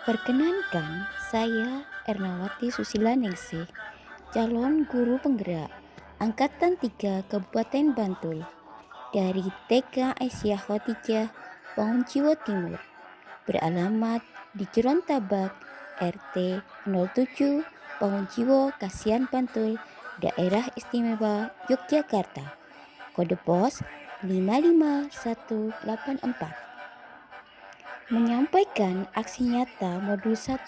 Perkenankan, saya Ernawati Susilaningsih, calon guru penggerak Angkatan 3 Kabupaten Bantul dari TK Aisyah Khadijah, Bangunjiwo Timur, beralamat di Jerontabak, RT 07, Bangunjiwo, Kasihan Bantul, Daerah Istimewa Yogyakarta, kode pos 55184. Menyampaikan aksi nyata modul 1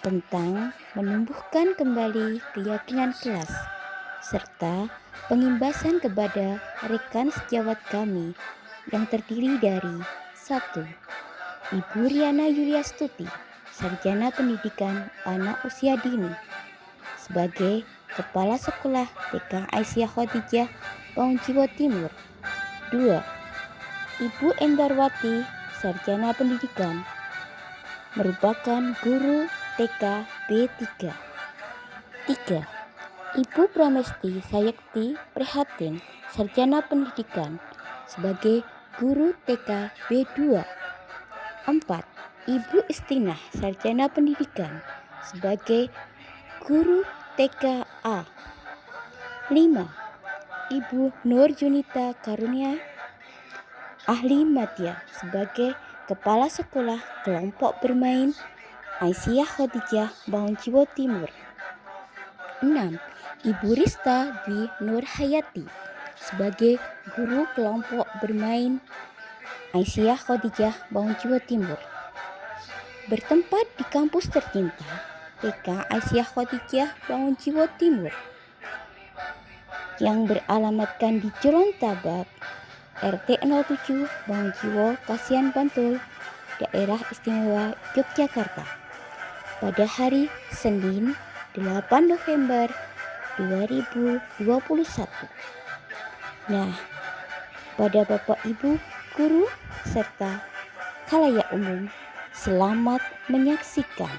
tentang menumbuhkan kembali keyakinan kelas serta pengimbasan kepada rekan sejawat kami yang terdiri dari 1. Ibu Riana Yuliastuti, Sarjana Pendidikan Anak Usia Dini sebagai Kepala Sekolah TK Aisyah Khadijah, Bangunjiwo Timur. 2. Ibu Endarwati, Sarjana Pendidikan, merupakan guru TK B3. 3. Ibu Pramesti Sayekti Prihatin, Sarjana Pendidikan, sebagai guru TK B2. 4. Ibu Istinah, Sarjana Pendidikan, sebagai guru TK A. 5. Ibu Nur Junita Karunia, Ahli Madya, sebagai Kepala Sekolah Kelompok Bermain Aisyah Khadijah, Bangunjiwo Timur. 6. Ibu Rista Dwi Nur Hayati, sebagai Guru Kelompok Bermain Aisyah Khadijah, Bangunjiwo Timur. Bertempat di kampus tercinta TK Aisyah Khadijah, Bangunjiwo Timur, yang beralamatkan di Jerontabak, RT 07, Bangunjiwo, Kasihan Bantul, Daerah Istimewa Yogyakarta, pada hari Senin 8 November 2021. Nah, pada Bapak Ibu guru serta khalayak umum, selamat menyaksikan.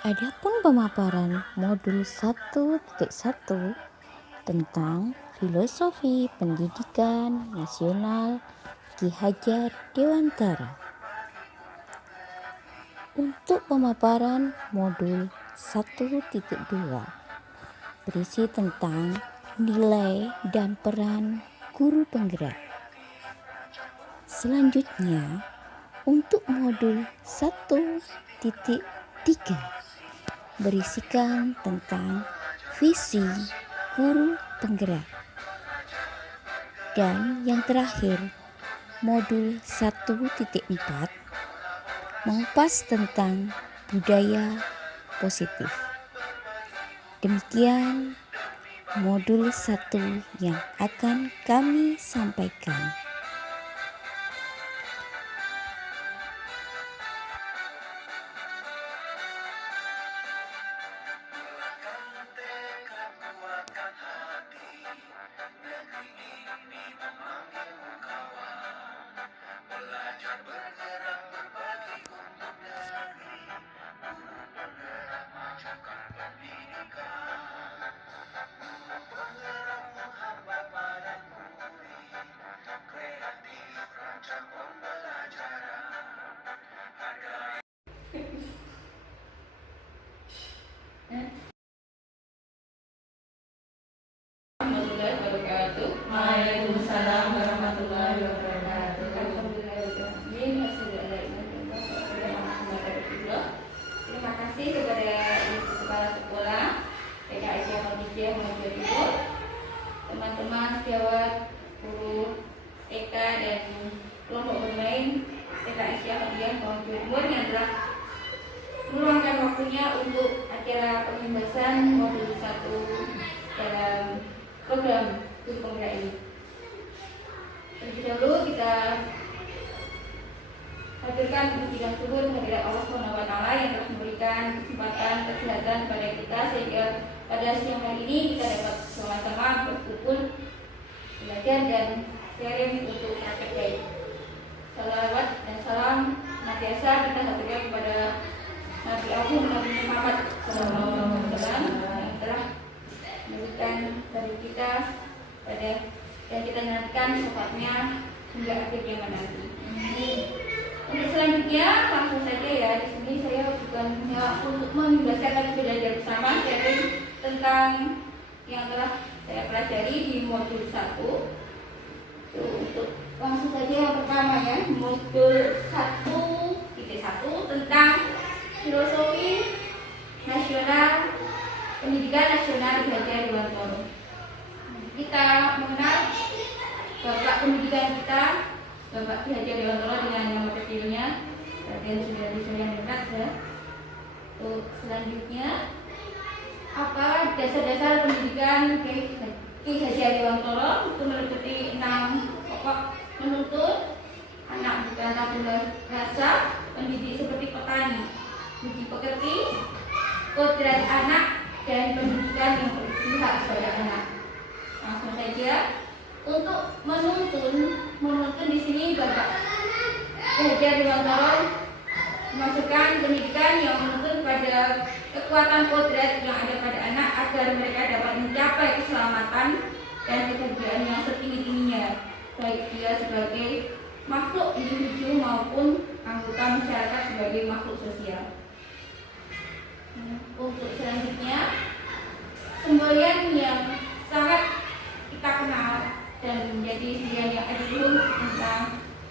Adapun pemaparan modul 1.1 tentang filosofi pendidikan nasional Ki Hajar Dewantara. Untuk pemaparan modul 1.2 berisi tentang nilai dan peran guru penggerak. Selanjutnya, untuk modul 1.3 berisikan tentang visi guru penggerak. Dan yang terakhir, modul 1.4 mengupas tentang budaya positif. Demikian modul 1 yang akan kami sampaikan. Waalaikumsalam warahmatullahi wabarakatuh. Terima kasih kepada Ibu Kepala Sekolah TK Aisyah Khadijah, Bangunjiwo Timur, teman-teman sejawat guru TK dan kelompok bermain TK Aisyah Khadijah, Bangunjiwo Timur yang telah meluangkan waktunya untuk acara pengimbasan modul 1 dalam program guru penggerak ini. Terlebih dahulu kita hadirkan puji dan syukur kehadirat Allah SWT yang telah memberikan kesempatan kesehatan kepada kita sehingga pada siang hari ini kita dapat sama-sama berkumpul, belajar dan sharing untuk praktek baik. Salawat dan salam senantiasa kita haturkan kepada Nabi Agung Nabi Muhammad teman-teman yang telah memberikan dari kita pada dan kita nantikan sifatnya hingga akhir zaman nanti. Untuk selanjutnya langsung saja ya, di sini saya bukan untuk menjelaskan tapi belajar bersama sharing tentang yang telah saya pelajari di modul 1. Untuk langsung saja yang pertama ya, modul 1.1 tentang filosofi nasional, pendidikan nasional Ki Hajar Dewantara. Kita mengenal Bapak pendidikan kita, Bapak Ki Hajar Dewantara dengan nama kecilnya, dan sudah disayang berat ya. Untuk selanjutnya, apa dasar-dasar pendidikan Ki Hajar Dewantara? Itu meliputi 6 pokok menuntut anak bukan tabula rasa, pendidik seperti petani, budi pekerti, kodrat anak, dan pendidikan yang berpihak kepada anak. Langsung saja untuk menuntun di sini Bapak Ki Hajar Dewantara memasukkan pendidikan yang menuntun pada kekuatan kodrat yang ada pada anak agar mereka dapat mencapai keselamatan dan kebahagiaan yang setinggi-tingginya, baik dia sebagai makhluk individu maupun anggota masyarakat sebagai makhluk sosial. Untuk selanjutnya, semboyan yang sangat kita kenal dan menjadi semboyan yang agung tentang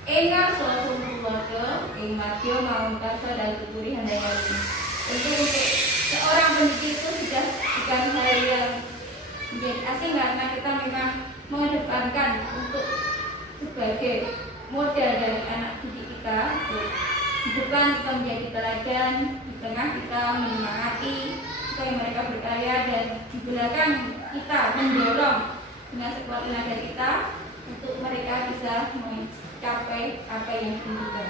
Engar Suatu Keluarga, Ing Madya Maungkarsa dan Tuturi Handayani. Tentu untuk seorang pendidik itu sudah bukan hal yang menjadi asing karena kita memang mengedepankan untuk sebagai model dari anak didik kita, bukan kita menjadi teladan, di tengah kita menyemangati supaya mereka berkarya, dan di belakang kita mendorong dengan sekuat tenaga kita untuk mereka bisa mencapai apa yang diinginkan.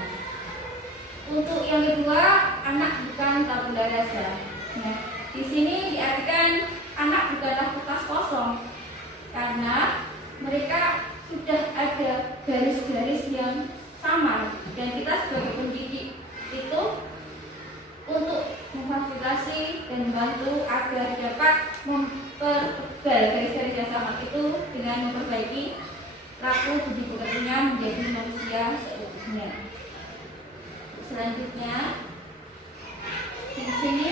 Untuk yang kedua, anak bukan tabula rasa. Nah, di sini diartikan anak bukanlah kertas kosong, karena mereka sudah ada garis-garis yang sama, dan kita sebagai pendidik itu untuk memfasilitasi dan membantu agar dapat mempertebal garis-garis yang sama itu dengan memperbaiki laku budi pekertinya menjadi manusia seutuhnya. Selanjutnya di sini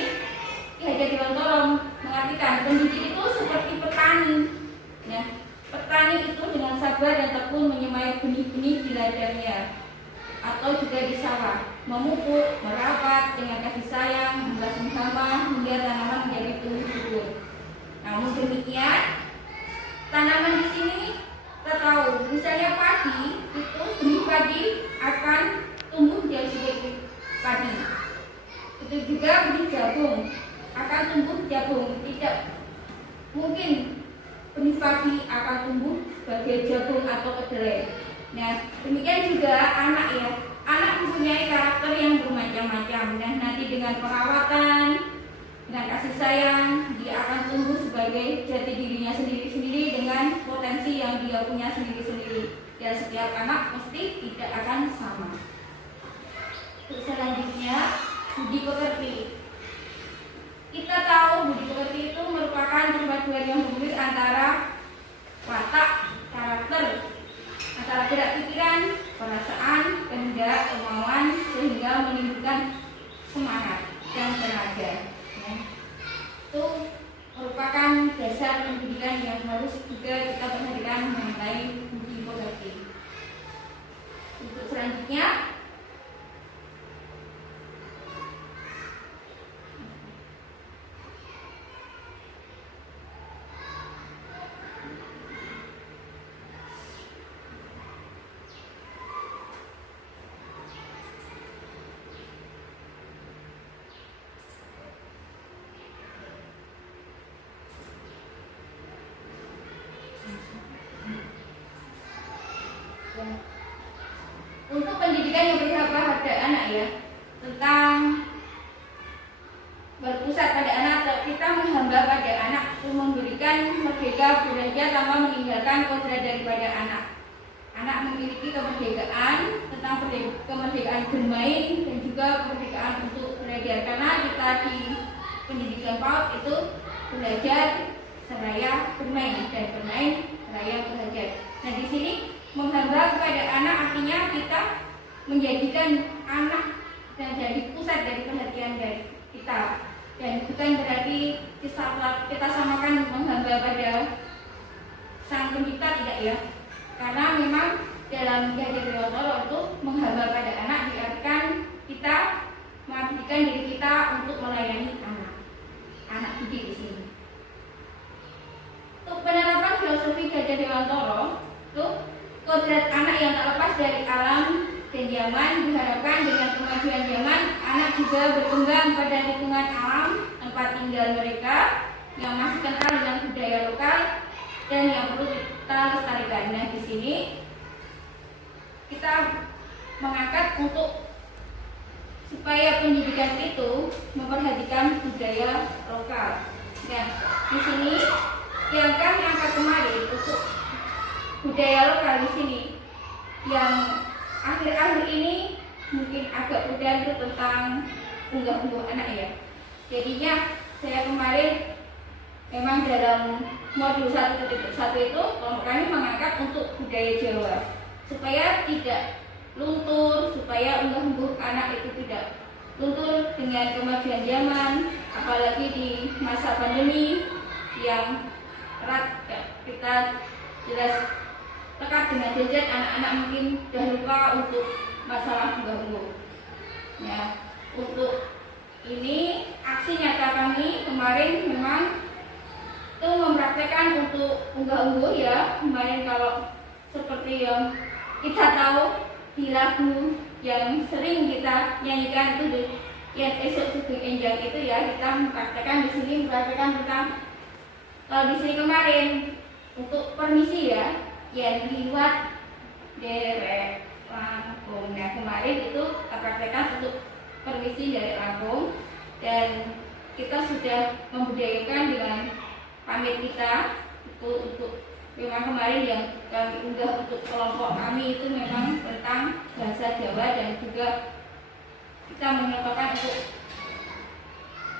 Ki Hajar Dewantara mengartikan pendidik itu seperti petani. Nah, petani itu dengan sabar dan tekun menyemai benih-benih di ladangnya atau juga di sawah, memupuk, merawat dengan kasih sayang, membuat menghama hingga tanaman menjadi tumbuh subur. Namun demikian, tanaman di sini kita tahu, misalnya padi itu benih padi akan tumbuh jadi seperti padi. Itu juga benih jagung akan tumbuh jagung. Tidak mungkin benih padi akan tumbuh sebagai jagung atau kedelai. Nah, demikian juga anak ya. Anak mempunyai karakter yang bermacam-macam. Nah, nanti dengan perawatan, dengan kasih sayang, dia akan tumbuh sebagai jati dirinya sendiri-sendiri dengan potensi yang dia punya sendiri-sendiri. Dan setiap anak mesti tidak akan sama. Selanjutnya, budi pekerti. Kita tahu budi pekerti itu merupakan perpaduan yang rumit antara watak, karakter, antara gerak pikiran, perasaan, kehendak, kemauan, sehingga menimbulkan semangat dan tenaga. Itu merupakan dasar pendidikan yang harus juga kita perhatikan mengenai budi pekerti. Untuk selanjutnya, untuk pendidikan yang berpihak pada anak ya, tentang berpusat pada anak, kita menghamba pada anak untuk memberikan merdeka belajar tanpa meninggalkan kodrat daripada anak. Anak memiliki kemerdekaan tentang kemerdekaan bermain dan juga kemerdekaan untuk belajar, karena kita pendidikan PAUD itu belajar seraya bermain dan bermain seraya belajar. Nah, di sini menghamba kepada anak artinya kita menjadikan anak dan jadi pusat dari perhatian dari kita, dan bukan berarti kita samakan menghamba pada Sang Pencipta, tidak ya, karena memang dalam Ki Dewantara itu menghamba pada anak diartikan kita mengabdikan diri kita untuk melayani anak didik di sini. Untuk penerapan filosofi Ki Dewantara itu kodrat anak yang tak lepas dari alam dan zaman, diharapkan dengan kemajuan zaman anak juga berkembang pada lingkungan alam tempat tinggal mereka yang masih kental dengan budaya lokal dan yang perlu kita lestarikan. Nah, di sini kita mengangkat untuk supaya pendidikan itu memperhatikan budaya lokal. Nah, di sini yang kami angkat kemarin untuk budaya lokal di sini yang akhir-akhir ini mungkin agak mudah itu tentang unggah-ungguh anak ya. Jadinya saya kemarin memang dalam modul 1.1 itu kami mengangkat untuk budaya Jawa supaya tidak luntur, supaya unggah-ungguh anak itu tidak luntur dengan kemajuan zaman, apalagi di masa pandemi yang erat ya, kita jelas lekat dengan gadget, anak-anak mungkin sudah lupa untuk masalah unggah-ungguh. Ya, untuk ini aksi nyata kami kemarin memang itu mempraktekkan untuk unggah-ungguh ya. Kemarin kalau seperti yang kita tahu di lagu yang sering kita nyanyikan itu di yang esok subuh enjang itu ya, kita mempraktekkan di sini tentang kalau di sini kemarin untuk permisi ya, yang liwat derek langkung. Nah, kemarin itu kita praktekkan untuk permisi derek langkung, dan kita sudah membudayakan dengan pamit kita itu untuk memang kemarin yang kami unggah untuk kelompok kami itu memang tentang bahasa Jawa, dan juga kita menyatakan untuk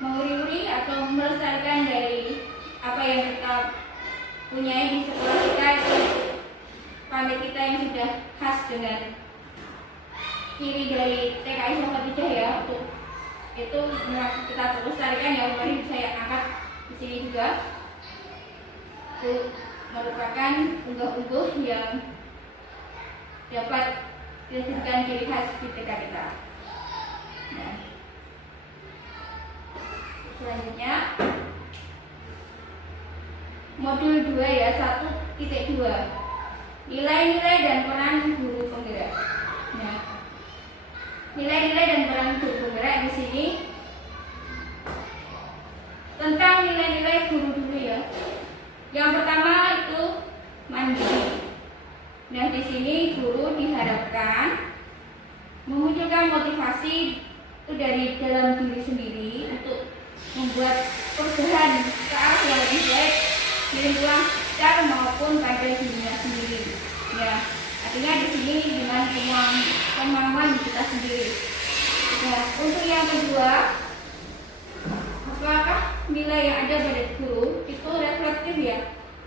menguri-uri atau melestarikan dari apa yang kita punyai di sekolah kita, itu pamit kita yang sudah khas dengan ciri dari TKI Sokatidah ya. Untuk itu memang kita terus lestarikan ya. Kemarin saya angkat di sini juga itu merupakan unggah-ungguh yang dapat dijadikan ciri khas di TK kita. Nah, selanjutnya modul 2 ya, 1.2 nilai-nilai dan peran guru penggerak. Nah, nilai-nilai dan peran guru penggerak di sini tentang nilai-nilai guru dulu ya. Yang pertama itu mandiri. Nah, di sini guru diharapkan memunculkan motivasi itu dari dalam diri sendiri untuk membuat perubahan ke arah yang lebih baik di lingkungan sekitar maupun pada dirinya sendiri. Ya, artinya di sini dengan kemampuan kita sendiri. Nah, untuk yang kedua, apakah nilai yang ada pada guru itu reflektif ya?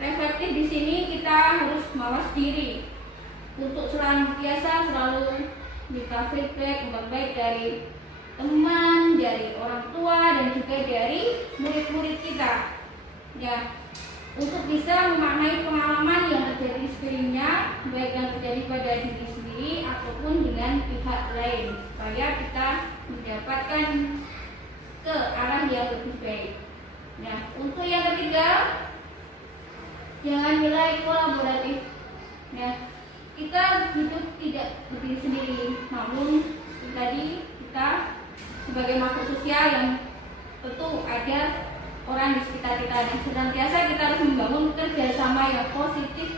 Reflektif di sini kita harus mawas diri untuk selalu minta feedback baik dari teman, dari orang tua, dan juga dari murid-murid kita. Ya, untuk bisa memaknai pengalaman yang terjadi di sekelilingnya, baik yang terjadi pada diri sendiri ataupun dengan pihak lain, supaya kita mendapatkan ke arah yang lebih baik. Nah, untuk yang ketiga, jangan nilai kolaboratif. Nah, kita hidup tidak berdiri sendiri, namun tadi kita sebagai makhluk sosial yang tentu ada orang di sekitar kita, dan senantiasa kita harus membangun kerjasama yang positif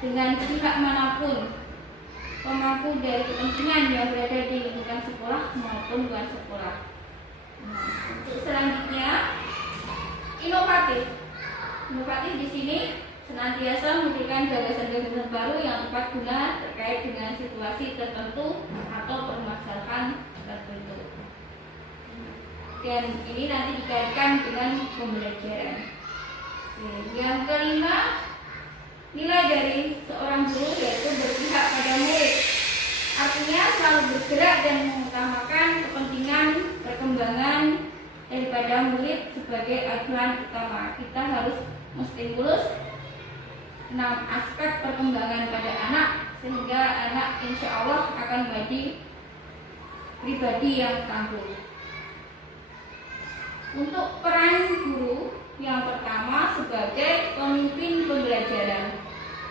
dengan pihak manapun, pemangku dari kepentingan yang berada di lingkungan sekolah maupun luar sekolah. Nah, untuk selanjutnya inovatif di sini senantiasa memberikan gagasan-gagasan baru yang tepat guna terkait dengan situasi tertentu atau permasalahan tertentu. dan ini nanti dikaitkan dengan pembelajaran. Yang kelima, nilai dari seorang guru yaitu berpihak pada murid. Artinya selalu bergerak dan mengutamakan kepentingan perkembangan daripada murid sebagai acuan utama. Kita harus menstimulus 6 aspek perkembangan pada anak sehingga anak insya Allah akan menjadi pribadi yang tangguh. Untuk peran guru, yang pertama sebagai pemimpin pembelajaran.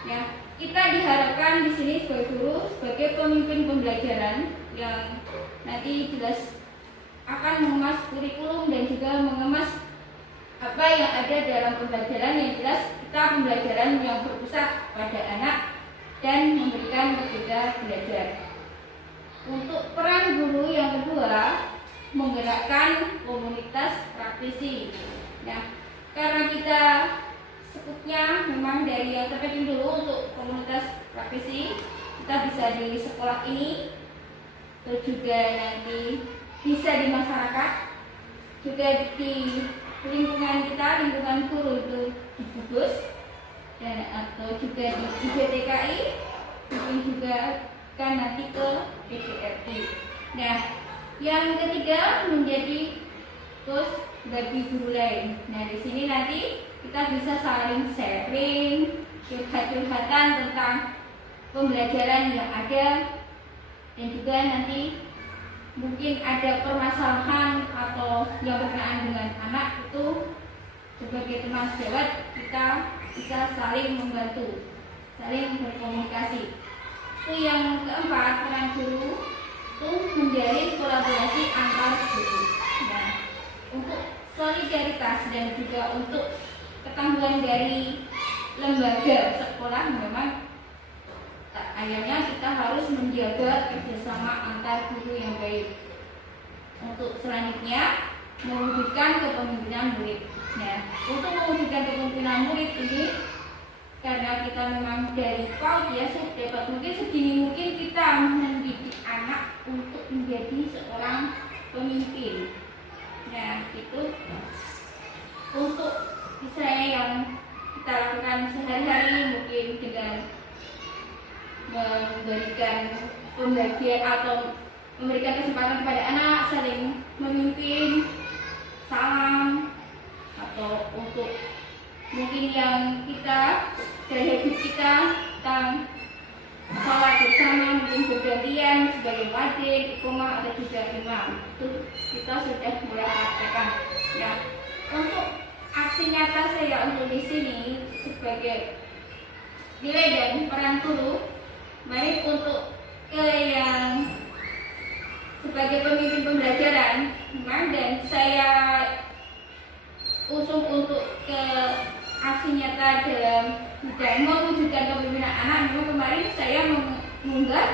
Ya, kita diharapkan di sini sebagai guru sebagai pemimpin pembelajaran yang nanti jelas akan mengemas kurikulum dan juga mengemas apa yang ada dalam pembelajaran. Yang jelas kita pembelajaran yang berpusat pada anak dan memberikan metode belajar. Untuk peran guru yang kedua, menggerakkan komunitas praktisi. Nah, karena kita skupnya memang dari yang terpenting dulu untuk komunitas praktisi, kita bisa di sekolah ini, terus juga nanti bisa di masyarakat, juga di lingkungan kita, lingkungan guru itu bagus, dan atau juga di IJTKI, mungkin juga kan nanti ke PGRI. Nah, yang ketiga menjadi terus bagi guru lain. Nah, di sini nanti kita bisa saling sharing, curhat-curhatan tentang pembelajaran yang ada, dan juga nanti mungkin ada permasalahan atau yang berkenaan dengan anak itu sebagai teman sejawat kita bisa saling membantu, saling berkomunikasi. Itu yang keempat, peran guru itu menjalin kolaborasi antar guru. Nah, untuk solidaritas dan juga untuk ketangguhan dari lembaga sekolah memang akhirnya kita harus menjaga kerjasama antar guru yang baik. Untuk selanjutnya mewujudkan kepemimpinan murid. Nah, untuk mewujudkan kepemimpinan murid ini karena kita memang dari PAUD ya dapat mungkin segini mungkin kita mendidik anak untuk menjadi seorang pemimpin. Nah, itu untuk misalnya yang kita lakukan sehari-hari mungkin dengan memberikan pembagian atau memberikan kesempatan kepada anak saling memimpin, salam, atau untuk mungkin yang kita dari habit kita tentang sholat bersama mungkin bergantian sebagai wajib, iqomah atau juga imam, itu kita sudah mulai praktekkan. Nah, untuk aksi nyata saya untuk di sini sebagai nilai dan peran guru, mari untuk yang sebagai pemimpin pembelajaran, dan saya usung untuk ke aksi nyata dalam bidang mewujudkan kepemimpinan anak. Memang kemarin saya mengunggah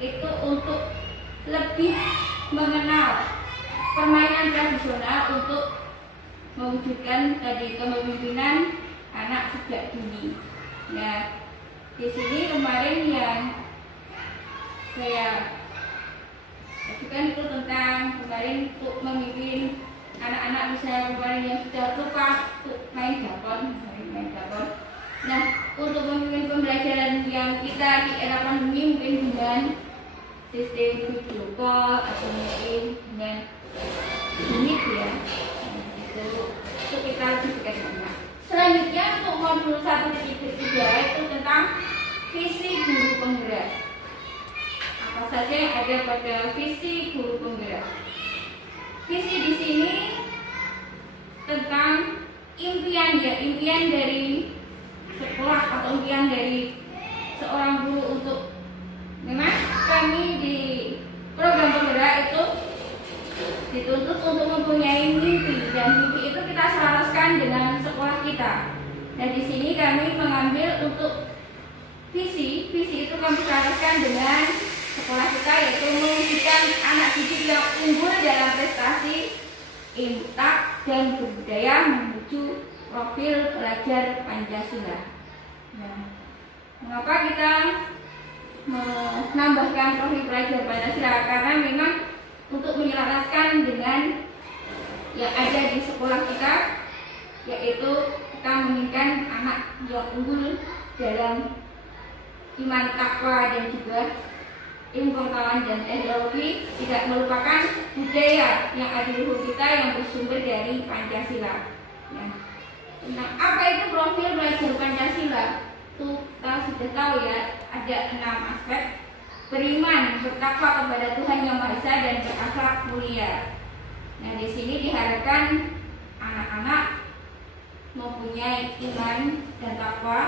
itu untuk lebih mengenal permainan tradisional untuk mewujudkan tadi kepemimpinan anak sejak dini. Nah, di sini kemarin yang saya ajukan itu tentang kemarin untuk memimpin anak-anak misalnya kemarin yang sudah lupa untuk main dapon. Nah, untuk memimpin pembelajaran yang kita di era pandemi mungkin dengan sistem video call atau mungkin dengan unit ya, itu kita berikan anak. Selanjutnya untuk modul 1.3 itu tentang visi guru penggerak. Apa saja yang ada pada visi guru penggerak? Visi di sini tentang impian dari sekolah atau impian dari seorang guru untuk memang kami di program penggerak itu dituntut untuk mempunyai mimpi, dan mimpi itu kita selaraskan dengan sekolah kita. Dan di sini kami mengambil untuk visi itu kami selaraskan dengan sekolah kita, yaitu mewujudkan anak didik yang unggul dalam prestasi, intak dan berbudaya menuju profil pelajar Pancasila. Nah, mengapa kita menambahkan profil pelajar Pancasila? Karena memang untuk menyelaraskan dengan yang ada di sekolah kita, yaitu kita menginginkan anak yang unggul dalam iman, takwa, dan juga ilmu pengetahuan dan teknologi, tidak melupakan budaya yang ada di luhur kita yang bersumber dari Pancasila. Ya. Nah, apa itu profil belajar Pancasila? Itu kita sudah tahu ya, ada 6 aspek: beriman, bertakwa kepada Tuhan Yang Maha Esa, dan berakhlak mulia. Nah, di sini diharapkan anak-anak mempunyai iman dan takwa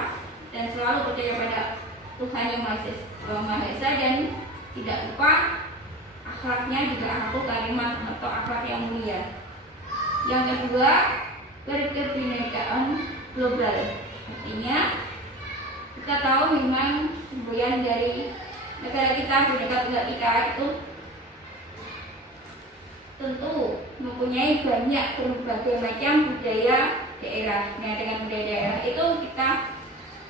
dan selalu percaya pada Tuhan Yang Maha Esa, dan tidak lupa akhlaknya juga akhlak karimah atau akhlak yang mulia. Yang kedua, berkebinekaan global. Artinya kita tahu memang semboyan dari negara kita, Bhinneka Tunggal Ika, itu tentu mempunyai banyak berbagai macam budaya daerah. Nah, dengan budaya daerah itu kita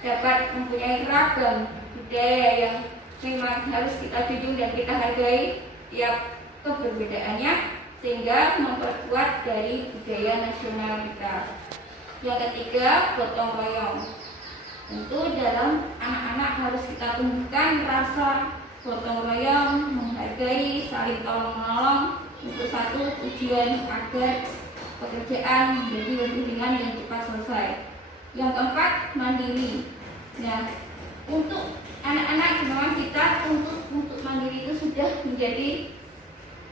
dapat mempunyai ragam budaya yang memang harus kita junjung dan kita hargai tiap keberbedaannya, sehingga memperkuat dari budaya nasional kita. Yang ketiga, gotong royong. Tentu dalam anak-anak harus kita tumbuhkan rasa gotong royong, menghargai, saling tolong menolong untuk satu tujuan agar pekerjaan menjadi lebih ringan dan cepat selesai. Yang keempat, mandiri. Nah, untuk anak-anak memang kita untuk mandiri itu sudah menjadi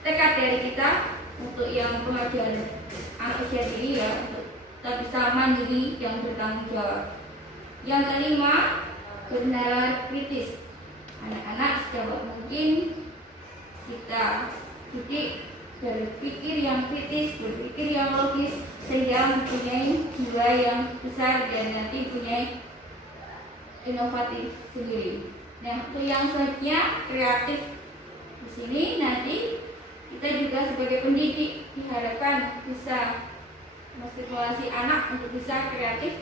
tekad dari kita untuk yang pelajar anak usia dini ya, untuk kita bisa mandiri dan bertanggung jawab. Yang kelima, bernalar kritis. Anak-anak sejauh mungkin kita didik berpikir yang kritis, berpikir yang logis, sehingga mempunyai jiwa yang besar dan nanti punya inovatif sendiri. Nah, untuk yang selanjutnya, kreatif. Di sini nanti kita juga sebagai pendidik diharapkan bisa menstimulasi anak untuk bisa kreatif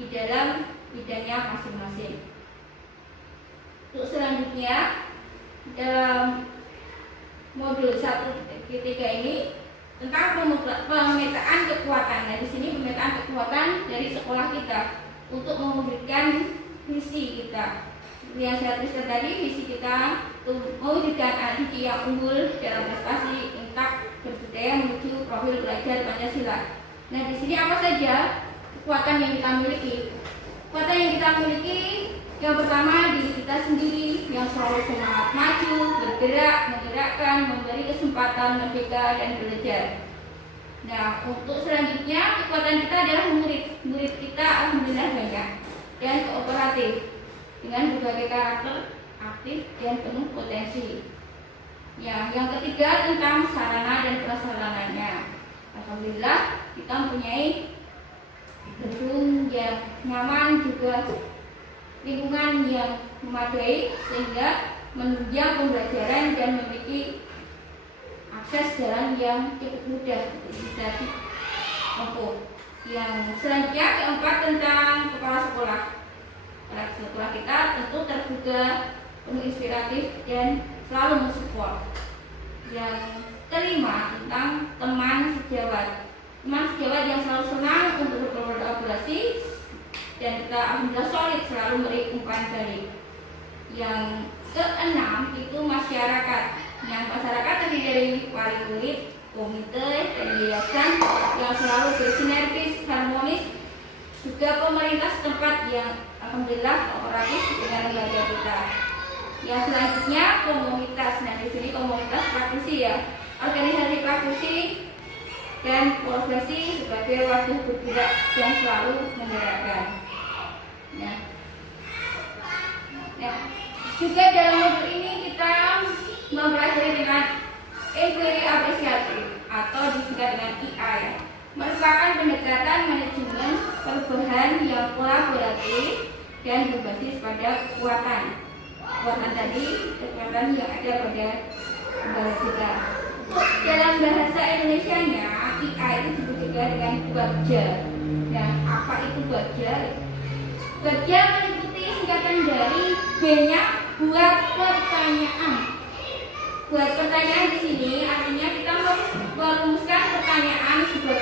di dalam bidangnya masing-masing. Untuk selanjutnya, dalam modul 1.3 ini tentang pemetaan kekuatan. Nah, di sini pemetaan kekuatan dari sekolah kita untuk memberikan visi kita. Yang saya tuliskan tadi, visi kita untuk mewujudkan anak didik yang unggul dalam prestasi, intak, berbudaya menuju profil belajar Pancasila. Nah, di sini apa saja kekuatan yang kita miliki? Kekuatan yang kita miliki, yang pertama diri kita sendiri yang selalu semangat maju, bergerak, menggerakkan, memberi kesempatan merdeka dan belajar. Nah, untuk selanjutnya kekuatan kita adalah murid kita alhamdulillah banyak dan kooperatif dengan berbagai karakter, aktif dan penuh potensi. Ya, yang ketiga tentang sarana dan prasarananya. Alhamdulillah kita mempunyai gedung yang nyaman, juga lingkungan yang memadai sehingga menunjang pembelajaran dan memiliki akses jalan yang cukup mudah bisa ditempuh. Yang selanjutnya keempat tentang kepala sekolah. Kepala sekolah kita tentu terbuka, penuh inspiratif dan selalu mensupport. Yang kelima tentang teman sejawat. Teman sejawat yang selalu senang untuk berkolaborasi dan kita alhamdulillah solid selalu memberi umpan balik. Yang keenam itu masyarakat. Yang masyarakat terdiri dari wali murid, komite, dan yayasan yang selalu bersinergis, harmonis, juga pemerintah setempat yang alhamdulillah kooperatif dengan lembaga kita. Yang selanjutnya komunitas. Nah, di sini komunitas praktisi ya, organisasi praktisi dan kolaborasi sebagai wadah bergerak yang selalu menggerakkan. Nah, juga dalam modul ini kita mempelajari dengan inquiry apresiatif atau disingkat dengan IA ya, merupakan pendekatan manajemen perubahan yang kolaboratif dan berbasis pada kekuatan tadi, kekuatan yang ada pada negara kita. Dalam bahasa Indonesianya, IA itu disebut juga dengan bagja. Nah, apa itu bagja? Bagja meliputi singkatan dari B-nya buat pertanyaan. Buat pertanyaan di sini artinya kita merumuskan pertanyaan sebuah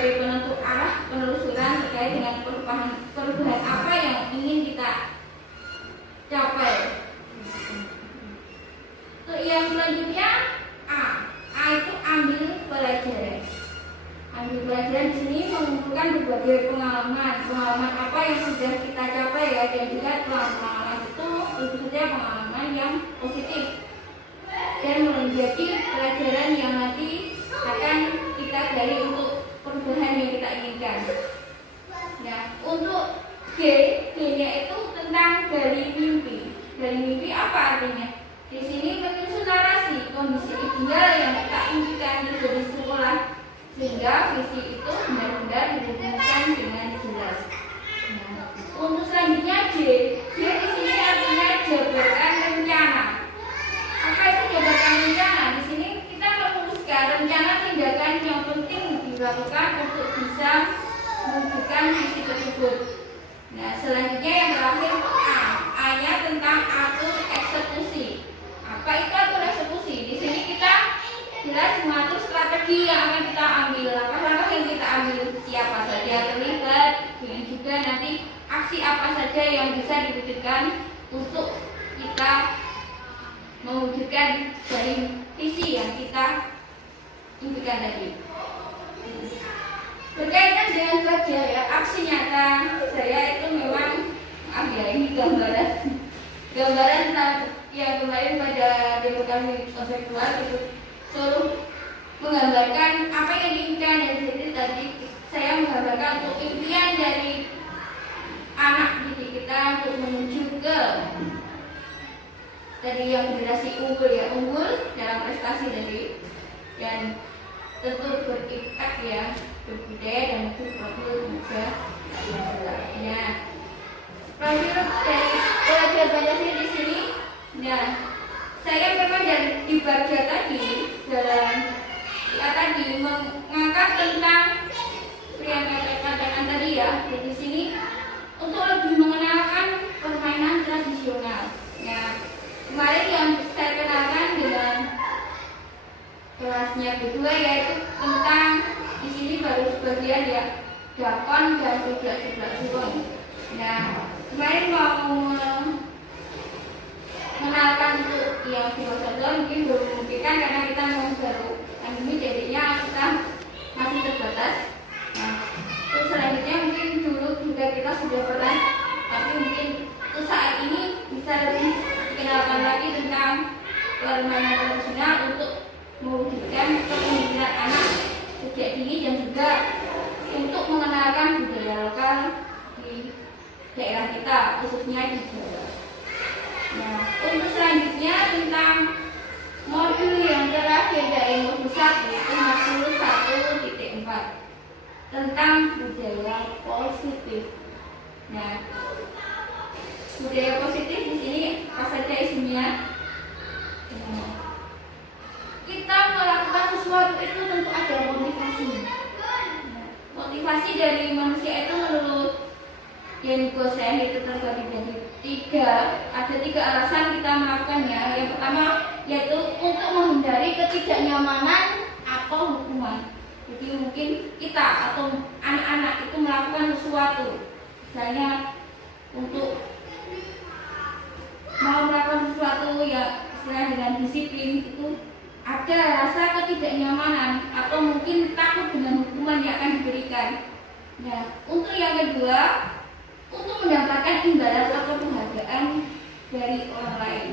pembelajaran di sini mengumpulkan berbagai pengalaman apa yang sudah kita capai ya, dan juga pengalaman itu tentu saja pengalaman yang positif dan menjadi pelajaran yang nanti akan kita gali untuk perubahan yang kita inginkan. Nah, untuk G-nya itu tentang gali mimpi. Gali mimpi apa artinya? Di sini menyusun narasi kondisi ideal yang kita impikan terjadi di sekolah, sehingga visi itu benar-benar dihubungkan dengan jelas. Nah, untuk selanjutnya J di sini artinya jabatan rencana. Apa itu jabatan rencana? Di sini kita merumuskan rencana tindakan yang penting dilakukan untuk bisa mewujudkan visi tersebut. Nah, selanjutnya yang terakhir A-nya tentang atur eksekusi. Apa itu atur eksekusi? Di sini kita jelas mengatur strategi yang akan kita ambil, langkah-langkah yang kita ambil, siapa saja terlibat, dan juga nanti aksi apa saja yang bisa diwujudkan untuk kita mewujudkan dari visi yang kita impikan tadi. Berkaitan dengan kerja ya, aksi nyata saya itu memang ini gambaran tentang yang kemarin pada demo kami konseptual itu suruh menggambarkan apa yang diinginkan, dan jadi tadi saya menggambarkan untuk impian dari anak didik kita untuk menuju ke tadi yang generasi unggul ya, unggul dalam prestasi tadi, dan tentu berimpact ya, berbudaya dan itu profil juga nah profil dari pelajar Pancasila di sini. Nah, saya memang dari di bagian tadi dalam tadi mengangkat tentang yang saya katakan tadi ya, di sini untuk lebih mengenalkan permainan tradisional. Nah, kemarin yang saya kenalkan dengan kelasnya kedua yaitu tentang di sini baru sebagian ya, dakon dan jeblak-jeblak suwung. Nah, kemarin mau mengenalkan untuk yang dewasa mungkin belum memungkinkan karena kita mau baru pandemi, jadinya kita masih terbatas. Nah, terus selanjutnya mungkin dulu juga kita sudah pernah, tapi mungkin untuk saat ini bisa lebih dikenalkan lagi tentang permainan tradisional untuk mewujudkan kepemimpinan anak sejak dini dan juga untuk mengenalkan budaya lokal di daerah kita, khususnya di Jawa. Nah, untuk selanjutnya tentang modul yang terakhir dari modul 1 yaitu modul 1.4 tentang budaya positif. Nah, budaya positif di sini apa saja isinya? Nah, kita melakukan sesuatu itu tentu ada motivasi. Nah, motivasi dari manusia itu menurut Yen Gosen itu terbagi dari ada tiga alasan kita melakukannya. Yang pertama yaitu untuk menghindari ketidaknyamanan atau hukuman. Jadi mungkin kita atau anak-anak itu melakukan sesuatu, misalnya untuk mau melakukan sesuatu yang istilahnya dengan disiplin, itu ada rasa ketidaknyamanan atau mungkin takut dengan hukuman yang akan diberikan. Nah, untuk yang kedua, untuk mendapatkan imbalan atau penghargaan dari orang lain.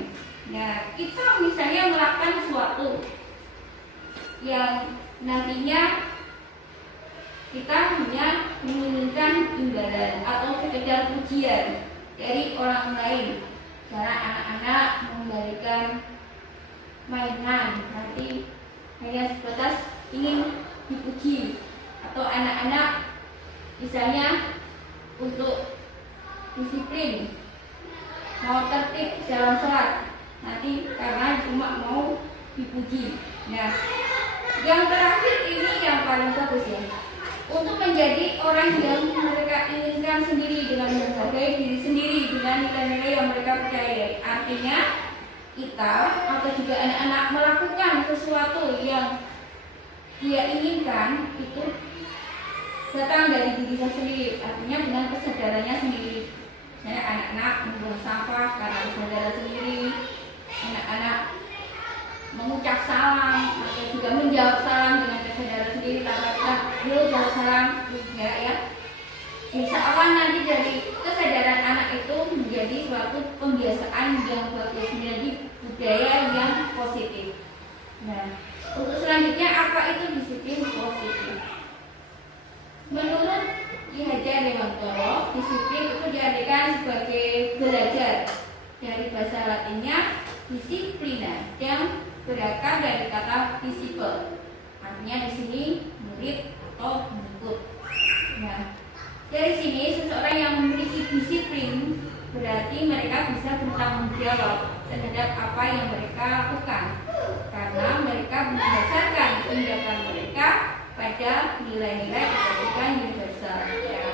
Nah, kita misalnya melakukan sesuatu yang nantinya kita hanya menginginkan imbalan atau sekedar pujian dari orang lain. Karena anak-anak mengembalikan mainan, nanti hanya sebatas ingin dipuji, atau anak-anak misalnya untuk disiplin, mau tertib dalam sholat, nanti karena cuma mau dipuji. Nah, yang terakhir ini yang paling bagus ya, untuk menjadi orang yang mereka inginkan sendiri dengan menghargai diri sendiri dengan nilai-nilai yang mereka percayai. Artinya kita atau juga anak-anak melakukan sesuatu yang dia inginkan itu datang dari dirinya sendiri, artinya dengan kesadarannya sendiri. Misalnya anak-anak membuang sampah karena kesadaran sendiri, anak-anak mengucap salam atau juga menjawab salam dengan kesadaran sendiri tanpa kita dulu jangan salam ya. Insya Allah nanti dari kesadaran anak itu menjadi suatu pembiasaan yang bagus, menjadi budaya yang positif. Nah, untuk selanjutnya apa itu disiplin positif? Menurut Ki Hajar Dewantara, disiplin itu diartikan sebagai belajar, dari bahasa Latinnya disiplina yang berakar dari kata disciple. Artinya di sini murid atau mengikut. Nah, dari sini seseorang yang memiliki disiplin berarti mereka bisa bertanggung jawab terhadap apa yang mereka lakukan, karena mereka berdasarkan tindakan mereka pada nilai-nilai kebaikan universal. Ya,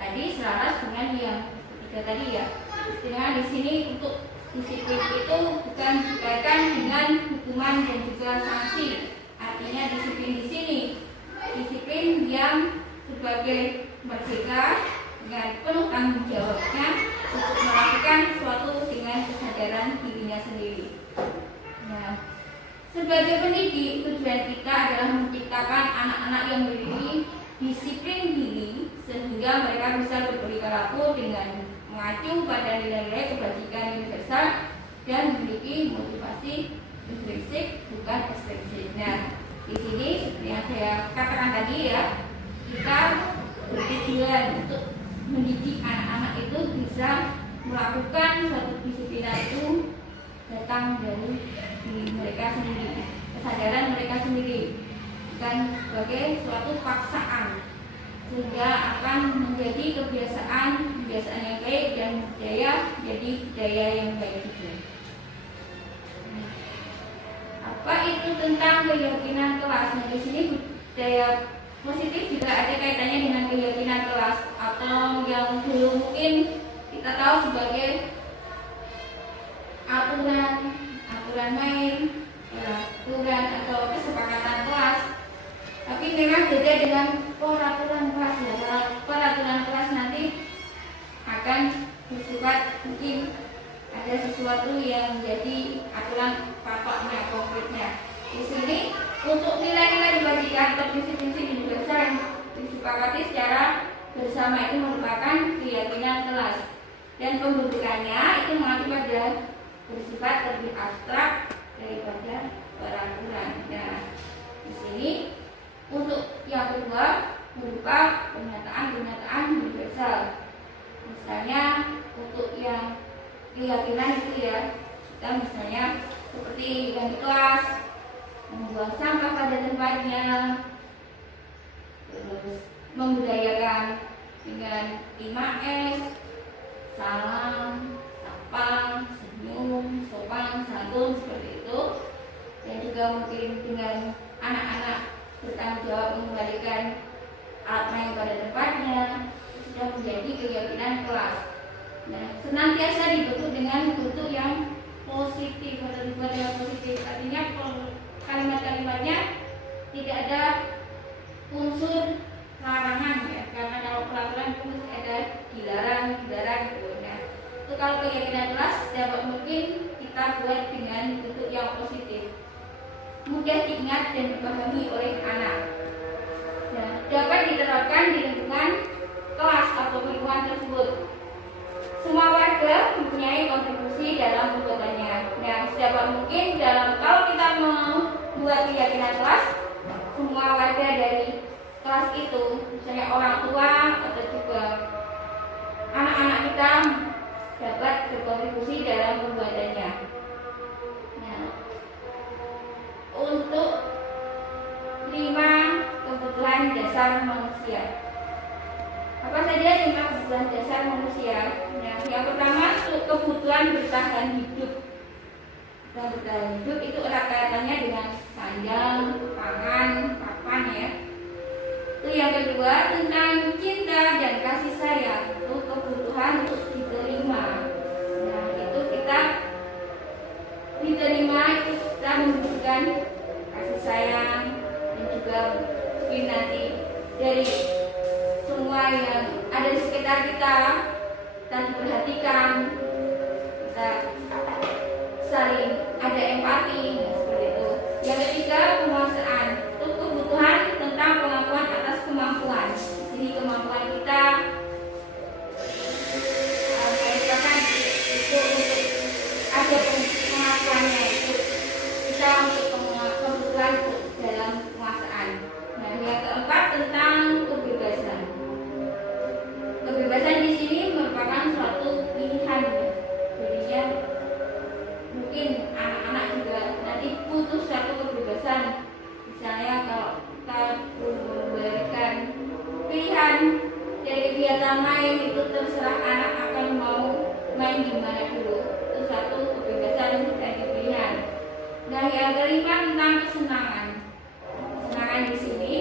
tadi selaras dengan yang ketiga tadi ya. Istilahnya di sini untuk disiplin itu bukan dikaitkan dengan hukuman dan juga sanksi. Artinya disiplin di sini disiplin yang sebagai merdeka dengan penuh tanggung jawabnya untuk melakukan sesuatu dengan kesadaran dirinya sendiri. Nah, sebagai pendidik, tujuan kita adalah menciptakan anak-anak yang memiliki disiplin diri sehingga mereka bisa berperilaku dengan mengacu pada nilai-nilai kebajikan universal dan memiliki motivasi intrinsik bukan ekstrinsik. Nah, di sini seperti yang saya katakan tadi ya, kita bertujuan untuk mendidik anak-anak itu bisa melakukan suatu disiplin itu datang dari diri mereka sendiri, kesadaran mereka sendiri, bukan sebagai suatu paksaan, sehingga akan menjadi kebiasaan yang baik dan budaya jadi budaya yang baik juga. Apa itu tentang keyakinan kelas? Nah, di sini budaya positif juga ada kaitannya dengan keyakinan kelas, atau yang dulu mungkin kita tahu sebagai aturan main, aturan atau kesepakatan kelas. Tapi memang beda dengan peraturan kelas ya. Peraturan kelas nanti akan bersifat mungkin ada sesuatu yang menjadi aturan patoknya, konkretnya. Di sini untuk nilai-nilai dibagikan atau prinsip-prinsip universal yang disepakati secara bersama itu merupakan keyakinan kelas, dan pembentukannya itu mengacu pada bersifat lebih abstrak daripada peraturan. Nah, di sini untuk yang kedua berupa pernyataan universal. Misalnya untuk yang keyakinan itu ya, kita misalnya seperti yang di kelas membuang sampah pada tempatnya, terus membudayakan dengan 5S, salam, sapa, senyum, sopan, santun, seperti itu. Dan juga mungkin dengan anak-anak bertanggung jawab mengembalikan alat main pada tempatnya, sudah menjadi keyakinan kelas. Nah, senantiasa dibentuk dengan bentuk yang positif atau dibuat yang positif. Artinya kalimat-kalimatnya tidak ada unsur larangan ya, karena kalau peraturan itu mesti ada dilarang gitu. Nah, itu kalau keyakinan kelas dapat mungkin kita buat dengan bentuk yang positif, mudah diingat dan dipahami oleh anak. Nah, dapat diterapkan di lingkungan kelas atau lingkungan tersebut. Semua warga mempunyai kontribusi dalam pembuatannya. Nah, sedapat mungkin kalau kita membuat keyakinan kelas, semua warga dari kelas itu, misalnya orang tua atau juga anak-anak kita, dapat berkontribusi dalam pembuatannya. Nah, untuk 5 kebutuhan dasar manusia. Apa saja 5 kebutuhan dasar manusia? Nah, yang pertama untuk kebutuhan bertahan hidup. Dan bertahan hidup itu erat kaitannya dengan sandang, pangan, papan ya. Itu yang kedua tentang cinta dan kasih sayang. Itu kebutuhan untuk diterima. Nah, itu kita diterima, itu kita membutuhkan kasih sayang, dan juga mungkin nanti dari semua yang ada di sekitar kita diperhatikan, kita saling ada empati, seperti itu. Yang ketiga penguasaan, itu kebutuhan tentang pengakuan atas kemampuan dari kegiatan main itu terserah anak akan mau main di mana dulu. Itu satu kebebasan dan pilihan. Nah, yang kelima tentang kesenangan. Kesenangan di sini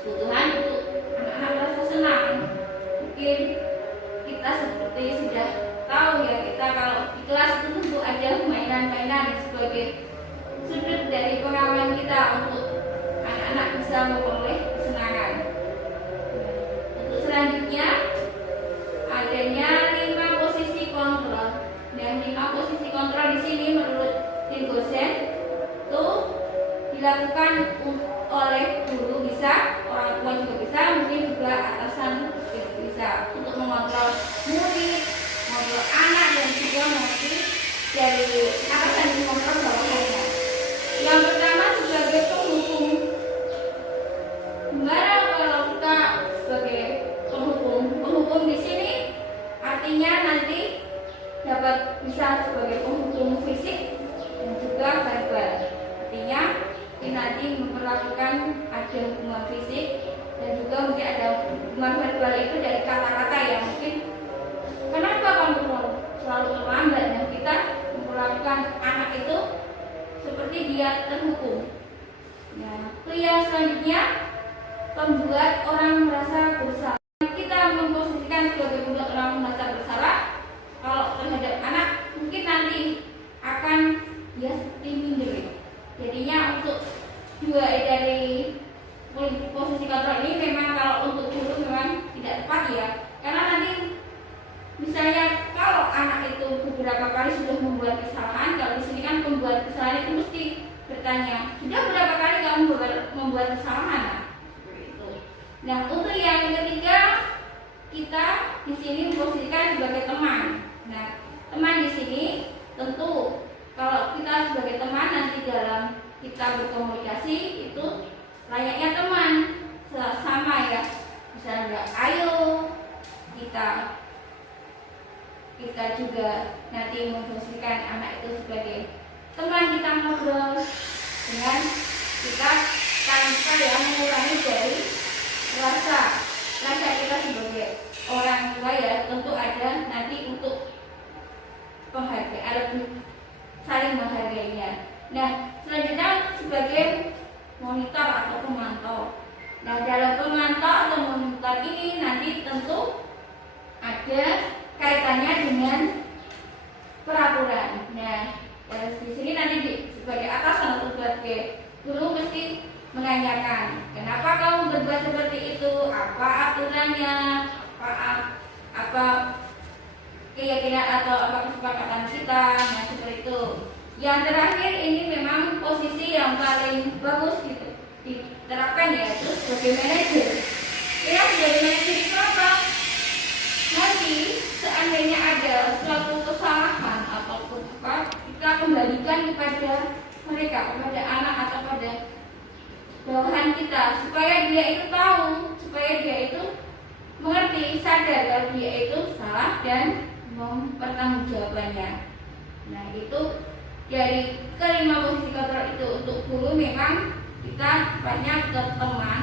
kebutuhan untuk anak-anak merasa senang. Mungkin kita seperti sudah tahu ya, kita kalau di kelas itu tentu ada mainan-mainan sebagai sudut dari pengalaman kita untuk anak-anak bisa memperoleh kesenangan. Untuk selanjutnya adanya 5 posisi kontrol. Dan 5 posisi kontrol di sini menurut tim dosen itu dilakukan oleh guru bisa, orang tua juga bisa, mungkin juga atasan juga bisa untuk mengontrol murid, mengontrol anak dan juga mungkin dari atasan yang mengontrol bawahnya. Yang pertama sebagai penghukum. Gimana kalau kita sebagai penghukum? Penghukum di sini artinya nanti dapat bisa sebagai penghukum fisik dan juga verbal. Artinya ini nanti memperlakukan ada hukuman fisik dan juga mungkin ada hukuman verbal itu dari kata-kata yang mungkin kenapa kamu selalu terlambat, dan kita memperlakukan anak itu seperti dia terhukum. Ya, itu yang selanjutnya membuat orang merasa bersalah. Kita memposisikan sebagai membuat orang merasa bersalah kalau terhadap anak, mungkin nanti akan dia seperti minder. Jadinya untuk dua dari posisi kontrol ini memang kalau untuk guru memang tidak tepat ya, karena nanti misalnya kalau anak itu beberapa kali sudah membuat kesalahan, kalau di sini kan pembuat kesalahan itu mesti bertanya, sudah berapa kali kamu membuat kesalahan? Nah, untuk yang ketiga kita di sini memposisikan sebagai teman. Nah, teman di sini tentu kalau kita sebagai teman nanti dalam kita berkomunikasi itu layaknya teman sama ya. Misalnya ayo kita juga nanti memposisikan anak itu sebagai teman, kita ngobrol dengan kita tanpa ya mengurangi dari rasa kita sebagai orang tua ya, tentu ada nanti untuk penghargaan, lebih saling menghargainya. Nah, selanjutnya sebagai monitor atau pemantau. Nah, dalam pemantau atau monitor ini nanti tentu ada kaitannya dengan peraturan. Nah, di sini nanti sebagai atasan atau sebagai guru mesti menanyakan, kenapa kamu berbuat seperti itu? Apa aturannya? Apa keyakinan atau apa kesepakatan kita? Nah, seperti itu. Yang terakhir ini memang posisi yang paling bagus gitu diterapkan ya, itu sebagai manajer. Ya, sebagai manajer itu apa? Nanti seandainya ada suatu kesalahan ataupun apa, kita kembalikan kepada mereka, kepada anak atau pada bawahan kita, supaya dia itu tahu, supaya dia itu mengerti, sadar kalau dia itu salah dan mempertanggungjawabkannya. Nah, itu dari kelima posisi kontrol itu. Untuk guru memang kita banyak ke teman,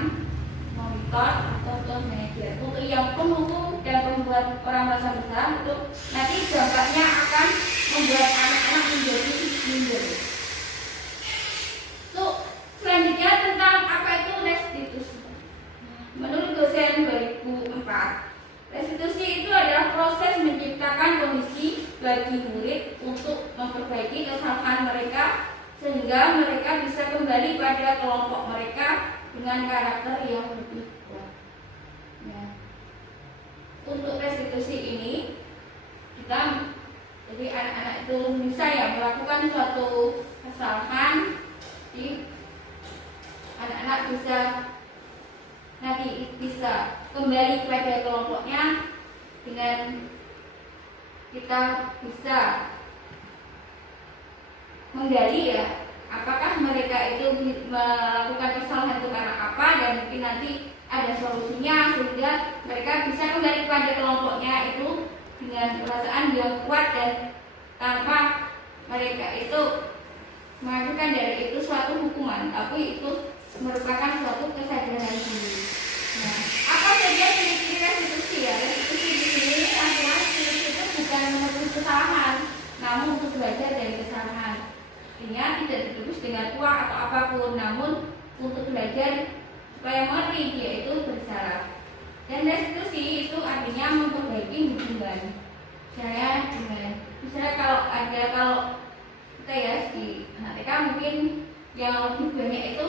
monitor atau ke manajer. Untuk yang penghukum dan membuat orang merasa bersalah, itu nanti dampaknya akan membuat anak-anak menjadi minder. Selanjutnya tentang apa itu restitusi. Menurut dosen 2004, restitusi itu adalah proses menciptakan kondisi bagi murid untuk memperbaiki kesalahan mereka sehingga mereka bisa kembali pada kelompok mereka dengan karakter yang lebih kuat. Ya. Untuk restitusi ini kita, jadi anak-anak itu bisa ya melakukan suatu kesalahan, anak-anak bisa nanti bisa kembali pada kelompoknya dengan kita bisa menggali ya, apakah mereka itu melakukan kesalahan itu karena apa, dan mungkin nanti ada solusinya sehingga mereka bisa kembali pada kelompoknya itu dengan perasaan yang kuat dan tanpa mereka itu melakukan dari itu suatu hukuman, tapi itu merupakan suatu kesadaran diri. Nah, apa saja namun untuk belajar dari kesalahan. Artinya tidak ditulis dengan tua atau apapun, namun untuk belajar supaya mengerti dia itu bersalah. Dan restitusi itu artinya memperbaiki hubungan saya dengan, misalnya kalau kita ya di anak TK mungkin yang lebih banyak itu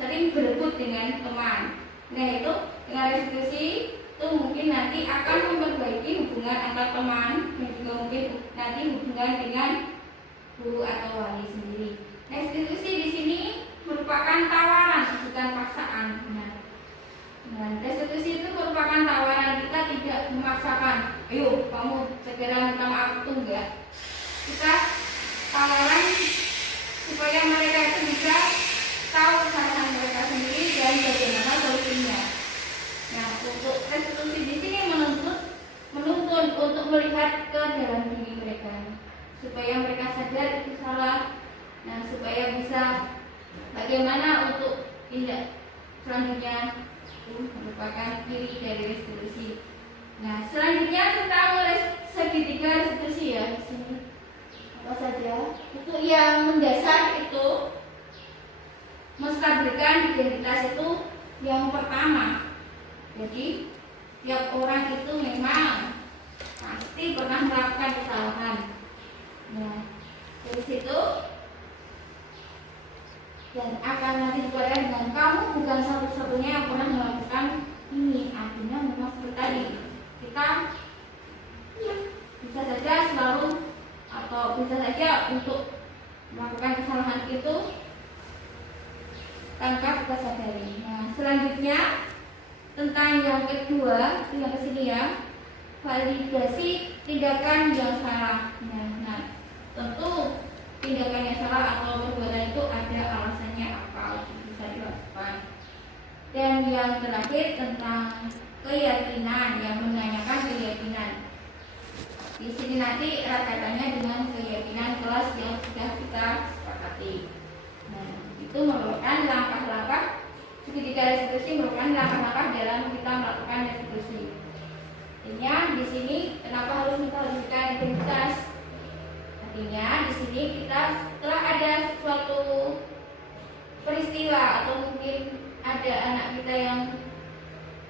sering berebut dengan teman. Nah itu dengan restitusi itu mungkin nanti akan memperbaiki hubungan antar teman dan juga mungkin nanti hubungan dengan guru atau wali sendiri. Restitusi di sini merupakan tawaran, bukan paksaan. Nah, restitusi itu merupakan tawaran, kita tidak memaksakan. Ayo, kamu segera minta maaf, itu enggak. Kita tawaran supaya mereka itu bisa tahu kesalahan mereka sendiri dan bagaimana solusinya. Nah, untuk restitusi di sini menuntun untuk melihat ke dalam diri mereka, supaya mereka sadar itu salah. Nah, supaya bisa bagaimana untuk tindak selanjutnya, itu merupakan ciri dari restitusi. Nah, selanjutnya tentang segitiga restitusi ya. Di sini apa saja? Untuk yang mendasar itu menstabilkan identitas itu yang pertama. Jadi tiap orang itu memang pasti pernah melakukan kesalahan. Nah, dari situ dan akan nanti kepada dengan kamu bukan satu-satunya yang pernah melakukan ini. Artinya memang seperti tadi, kita bisa saja selalu atau bisa saja untuk melakukan kesalahan itu tanpa kita sadari. Nah, selanjutnya tentang yang kedua, yang kesini ya, validasi tindakan yang salah. Nah, tentu tindakan yang salah atau perbuatan itu ada alasannya apa bisa dilakukan. Dan yang terakhir tentang keyakinan, yang menanyakan keyakinan. Di sini nanti kaitannya dengan keyakinan kelas yang sudah kita sepakati. Nah, itu merupakan langkah-langkah segitiga restitusi, merupakan langkah-langkah dalam kita melakukan restitusi. Artinya di sini kenapa harus kita lanjutkan identitas? Artinya di sini kita setelah ada suatu peristiwa atau mungkin ada anak kita yang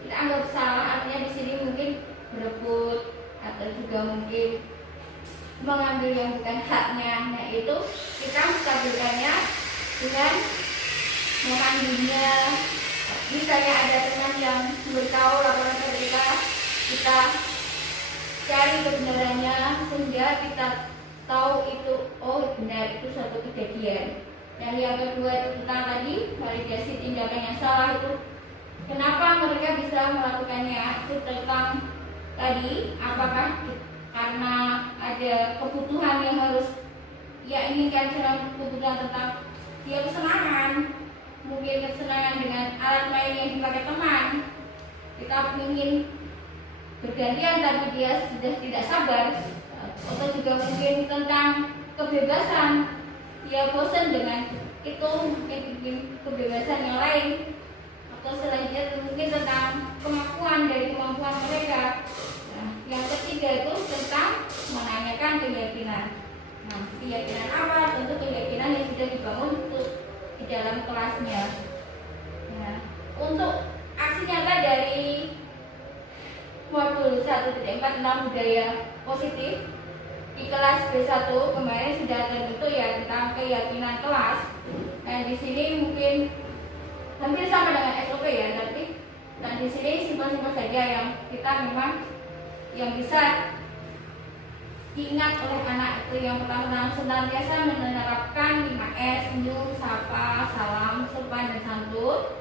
kita anggap salah, artinya di sini mungkin berebut atau juga mungkin mengambil yang bukan haknya. Nah itu kita menstabilkannya dengan memanggilnya. Misalnya ada teman yang beritahu laporan ke kita cari kebenarannya sehingga kita tahu itu oh benar itu suatu kejadian. Dan yang kedua itu tentang tadi validasi tindakan yang salah itu kenapa mereka bisa melakukannya, itu tentang tadi apakah karena ada kebutuhan yang harus ia inginkan dalam kebutuhan tentang dia kesenangan, mungkin kesenangan dengan alat main yang dipakai teman, kita ingin bergantian tapi dia sudah tidak sabar, atau juga mungkin tentang kebebasan, dia bosan dengan itu mungkin ingin kebebasan yang lain, atau selanjutnya mungkin tentang kemampuan dari kemampuan mereka. Nah, yang ketiga itu tentang menanyakan keyakinan. Nah, keyakinan apa? Tentu keyakinan yang sudah dibangun untuk di dalam kelasnya. Nah, untuk aksi nyata dari modul 1.4 tentang budaya positif di kelas B1 kemarin sudah terbentuk ya tentang keyakinan kelas. Nah, di sini mungkin hampir sama dengan SOP ya, tapi nah di sini simpel-simpel saja yang kita memang yang bisa diingat oleh anak itu. Yang pertama senantiasa menerapkan 5S, senyum, sapa, salam, sopan dan santun.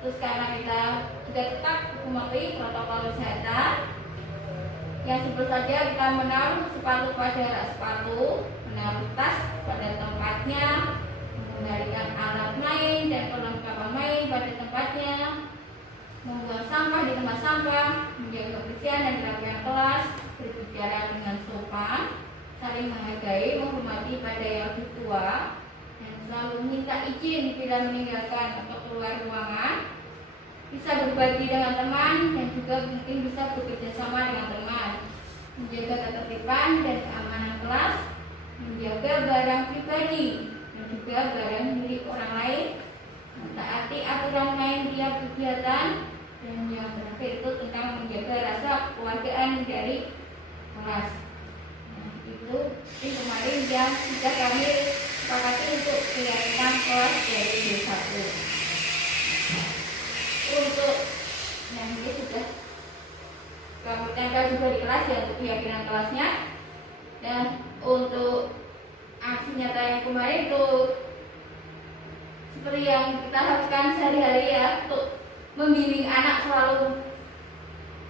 Terus karena kita juga tetap mematuhi protokol kesehatan, yang simpel saja kita menaruh sepatu pada rak sepatu, menaruh tas pada tempatnya, mengendalikan alat main dan perlengkapan main pada tempatnya, membuang sampah di tempat sampah, menjaga kebersihan dan kerapian kelas, berbicara dengan sopan, saling menghargai, menghormati pada yang lebih tua, dan selalu minta izin bila meninggalkan atau keluar ruangan, bisa berbagi dengan teman dan juga mungkin bisa bekerja sama dengan teman, menjaga ketertiban dan keamanan kelas, menjaga barang pribadi dan juga barang milik orang lain, mentaati aturan main tiap kegiatan, dan yang terakhir itu tentang menjaga rasa kekeluargaan dari kelas. Nah, itu kemarin yang sudah kami sepakati untuk keyakinan kelas dari D1. Untuk yang ini sudah kami tempel juga di kelas ya untuk keyakinan kelasnya. Dan untuk aksi nyata yang kemarin itu seperti yang kita lakukan sehari-hari ya, untuk membimbing anak selalu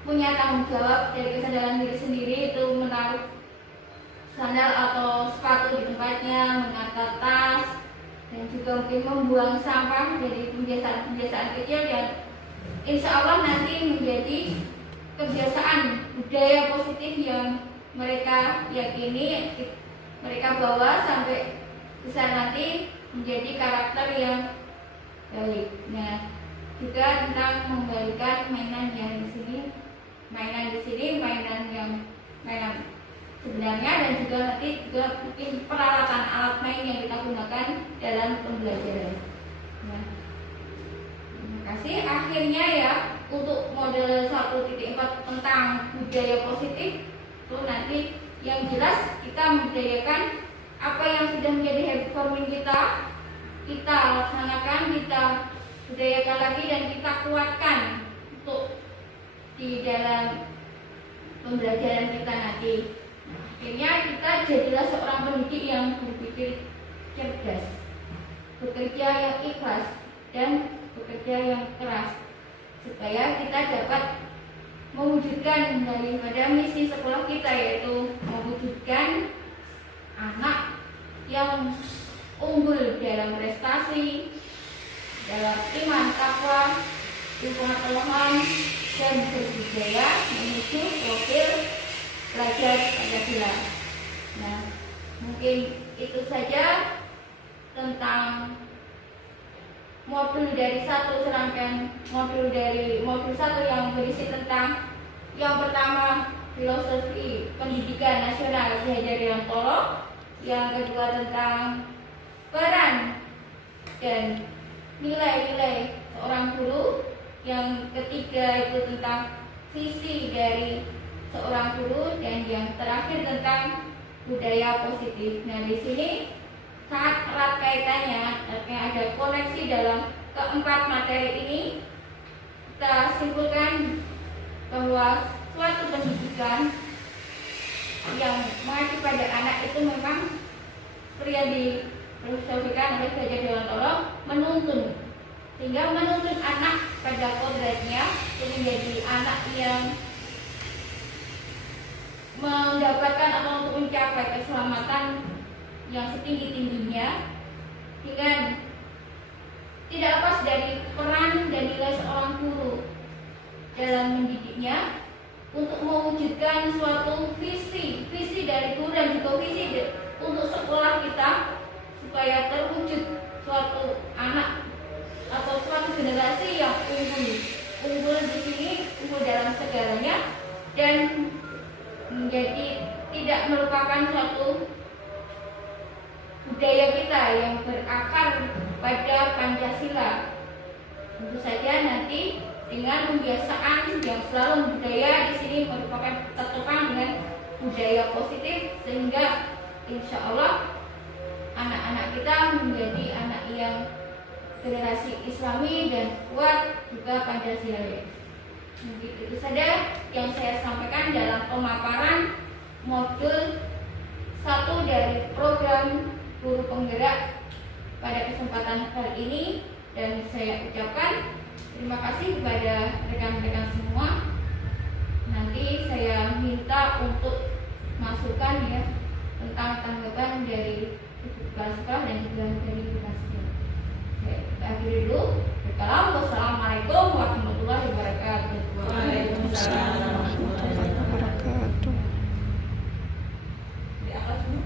punya tanggung jawab dari kesadaran diri sendiri, itu menaruh sandal atau sepatu di tempatnya, menata tas, dan juga mungkin membuang sampah dari kebiasaan-kebiasaan kecil dan insya Allah nanti menjadi kebiasaan budaya positif yang mereka yakini, mereka bawa sampai besar nanti menjadi karakter yang baik. Nah, juga tentang membalikan mainan yang di sini, mainan yang mainan sebenarnya, dan juga nanti juga mungkin peralatan alat main yang kita gunakan dalam pembelajaran. Nah, terima kasih. Akhirnya ya, untuk model 1.4 tentang budaya positif itu nanti yang jelas kita membudayakan apa yang sudah menjadi habit forming kita laksanakan, kita budayakan lagi dan kita kuatkan untuk di dalam pembelajaran kita nanti. Akhirnya kita jadilah seorang pendidik yang berpikir cerdas, bekerja yang ikhlas, dan bekerja yang keras, supaya kita dapat mewujudkan daripada misi sekolah kita, yaitu mewujudkan anak yang unggul dalam prestasi, dalam iman, takwa, lingkungan Tuhan, dan berbudaya menuju profil pelajar Pancasila. Nah, mungkin itu saja tentang modul dari serangkaian modul 1 yang berisi tentang yang pertama filosofi pendidikan nasional Ki Hajar Dewantara, yang kedua tentang peran dan nilai-nilai seorang guru, yang ketiga itu tentang visi dari seorang guru, dan yang terakhir tentang budaya positif. Nah, di sini sangat erat kaitannya, artinya ada koneksi dalam keempat materi ini. Kita simpulkan bahwa suatu pendidikan yang mengacu pada anak itu memang seperti yang difilosofikan oleh Ki Hajar Dewantara, menuntun, sehingga menuntun anak pada kodratnya untuk menjadi anak yang mendapatkan atau untuk mencapai keselamatan yang setinggi-tingginya, dengan tidak lepas dari peran dan nilai seorang guru dalam mendidiknya untuk mewujudkan suatu visi dari guru dan juga visi untuk sekolah kita, supaya terwujud suatu anak atau suatu generasi yang unggul di sini, unggul dalam segalanya, dan menjadi tidak merupakan suatu budaya kita yang berakar pada Pancasila. Tentu saja nanti dengan pembiasaan yang selalu budaya di sini merupakan tertopang dengan budaya positif, sehingga insya Allah anak-anak kita menjadi anak yang generasi Islami dan kuat juga Pancasila. Mungkin itu saja yang saya sampaikan dalam pemaparan modul 1 dari program Guru Penggerak pada kesempatan kali ini, dan saya ucapkan terima kasih kepada rekan-rekan semua. Nanti saya minta untuk masukan ya tentang tanggapan dari kepala sekolah dan juga dari kelasnya. Saya akhiri dulu. Wassalamualaikum warahmatullahi wabarakatuh. Waalaikumsalam warahmatullahi wabarakatuh. Di atas dulu.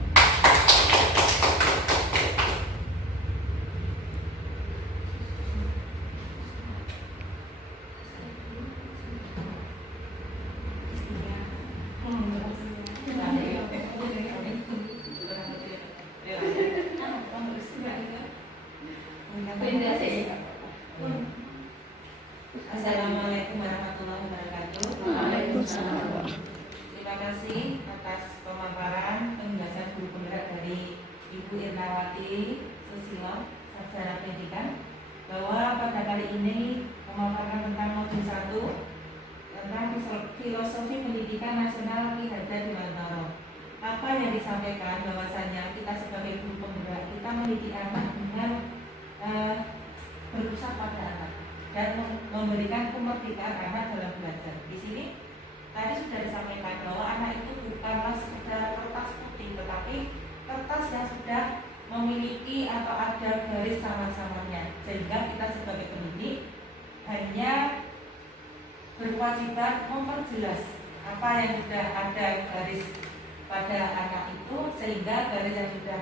Waalaikumsalam. Terima kasih atas pemaparan penjelasan guru penggerak dari Ibu Irnawati Susilo, Sarjana Pendidikan, bahwa pada kali ini memaparkan tentang modul 1 tentang filosofi pendidikan nasional Ki Hajar Dewantara. Apa yang disampaikan bahwasanya kita sebagai guru penggerak kita mendidik anak dengan berusaha pada anak dan memberikan kemerdekaan anak dalam belajar. Di sini tadi sudah disampaikan bahwa anak itu bukanlah sekedar kertas putih, tetapi kertas yang sudah memiliki atau ada garis sama-samanya, sehingga kita sebagai pendidik hanya berkewajiban memperjelas apa yang sudah ada garis pada anak itu, sehingga garis yang sudah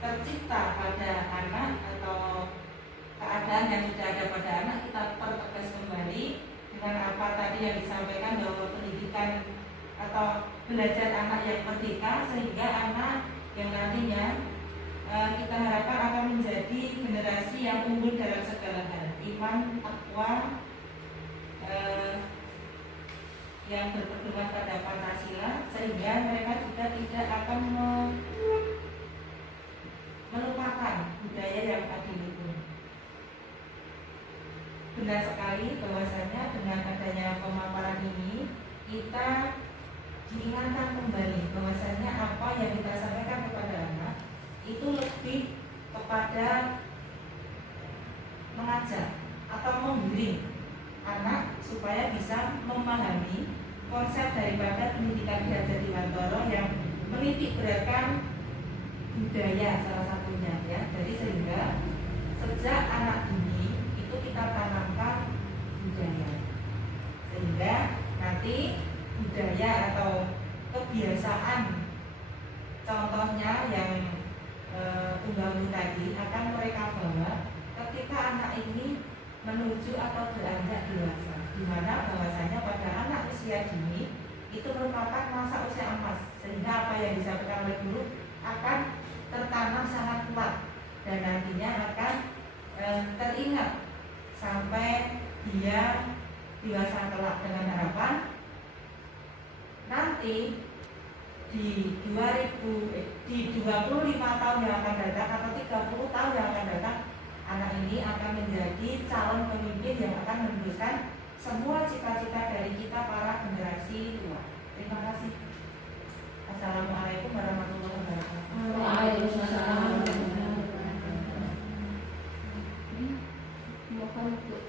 tercipta pada anak atau keadaan yang sudah ada pada anak kita pertegas kembali dengan apa tadi yang disampaikan bahwa pendidikan atau belajar anak yang merdeka, sehingga anak yang nantinya kita harapkan akan menjadi generasi yang unggul dalam segala hal, iman, takwa, yang berpedoman pada Pancasila, sehingga mereka juga tidak akan melupakan budaya yang adil itu. Benar sekali bahwasanya dengan adanya pemaparan ini kita diingatkan kembali bahwasanya apa yang kita sampaikan kepada anak itu lebih kepada mengajak atau membimbing anak supaya bisa memahami konsep daripada pendidikan Ki Hajar Dewantara yang menitik beratkan budaya salah satunya, ya. Jadi sehingga sejak anak dini itu kita tanamkan budaya, sehingga nanti budaya atau kebiasaan contohnya yang tunggal tadi akan mereka bawa ketika anak ini menuju atau beranjak dewasa, di mana bahwasanya pada anak usia dini itu merupakan masa usia emas, sehingga apa yang disampaikan oleh guru akan tertanam sangat kuat dan nantinya akan teringat sampai dia dewasa kelak, dengan harapan nanti di 25 tahun yang akan datang atau 30 tahun yang akan datang, anak ini akan menjadi calon pemimpin yang akan meneruskan semua cita-cita dari kita para generasi tua. Terima kasih. Assalamualaikum warahmatullahi wabarakatuh. Waalaikumsalam. Mohon untuk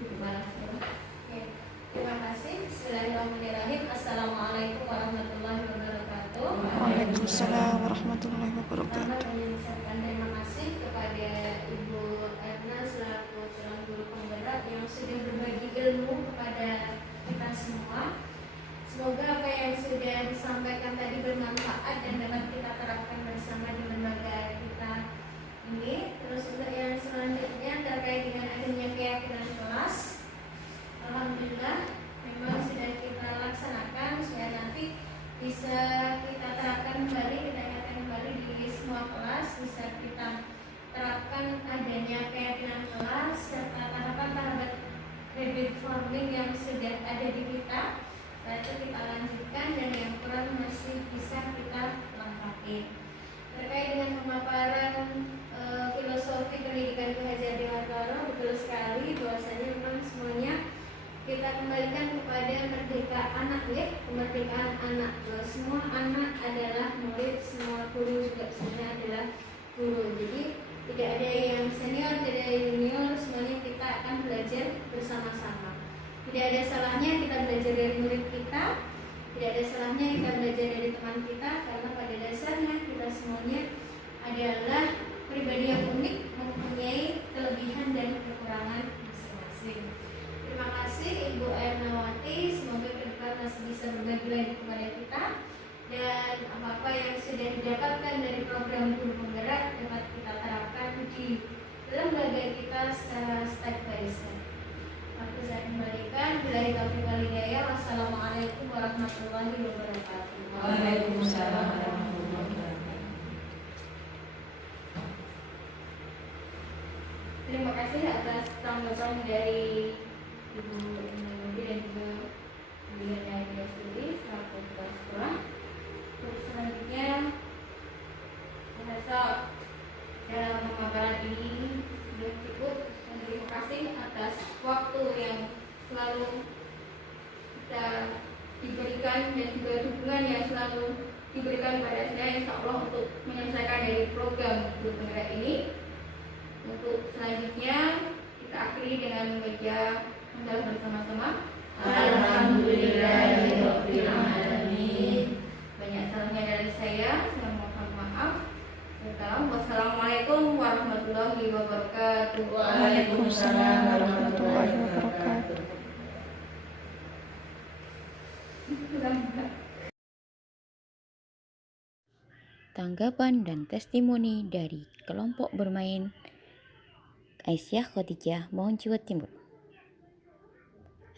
dibalas. Oke, terima kasih. Bismillahirrahmanirrahim. Assalamualaikum warahmatullahi wabarakatuh. Waalaikumsalam warahmatullahi wabarakatuh. Terima kasih kepada Ibu Erna selaku seorang guru penggerak yang sudah berbagi ilmu kepada kita semua. Semoga apa yang sudah disampaikan tadi bermanfaat dan dapat kita terapkan bersama di lembaga kita ini. Terus untuk yang selanjutnya terkait dengan adanya keyakinan kelas, alhamdulillah memang sudah kita laksanakan supaya nanti bisa kita terapkan kembali, kita ingatkan kembali di semua kelas, bisa kita terapkan adanya keyakinan kelas serta tahapan-tahapan habit forming yang sudah ada di kita. Setelah itu kita lanjutkan dan yang kurang masih bisa kita lengkapi. Terkait dengan pemaparan filosofi pendidikan Ki Hajar Dewantara, betul sekali bahwasanya memang semuanya kita kembalikan kepada merdeka anak, ya, kemerdekaan anak. Semua anak adalah murid, semua guru juga sebenarnya adalah guru. Jadi tidak ada yang senior, tidak ada yang junior, semuanya kita akan belajar bersama-sama. Tidak ada salahnya kita belajar dari murid kita, tidak ada salahnya kita belajar dari teman kita, karena pada dasarnya kita semuanya adalah pribadi yang unik, mempunyai kelebihan dan kekurangan masing-masing. Terima kasih Ibu Ernawati, semoga ke depan masih bisa berbagi lagi kepada kita, dan apa-apa yang sudah didapatkan dari program guru penggerak dapat kita terapkan di lembaga kita secara step by step. Waktu saya kembalikan, billahi taufiq wal hidayah. Wassalamualaikum warahmatullahi wabarakatuh. Waalaikumsalam warahmatullahi wabarakatuh. Terima kasih atas tanggapan dari Ibu Ernawati dan juga kebaikan dan juga dukungan yang selalu diberikan pada saya, insya Allah, untuk menyelesaikan dari program Guru Penggerak ini. Untuk selanjutnya kita akhiri dengan membaca hamdalah bersama-sama. Alhamdulillahirabbil alamin. Banyak salahnya dari saya mohon maaf. Wassalamualaikum warahmatullahi wabarakatuh. Waalaikumsalam warahmatullahi wabarakatuh. Tanggapan dan testimoni dari kelompok bermain Aisyah Khadijah Maun Jawa Timur.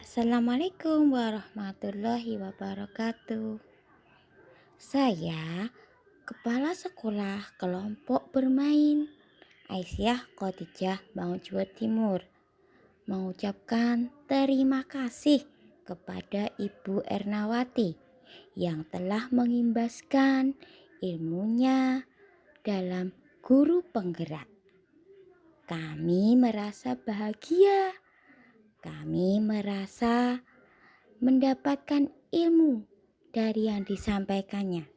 Assalamualaikum warahmatullahi wabarakatuh. Saya Kepala Sekolah Kelompok Bermain Aisyah Khadijah Maun Jawa Timur mengucapkan terima kasih kepada Ibu Ernawati yang telah mengimbaskan ilmunya dalam Guru Penggerak. Kami merasa bahagia. Kami merasa mendapatkan ilmu dari yang disampaikannya.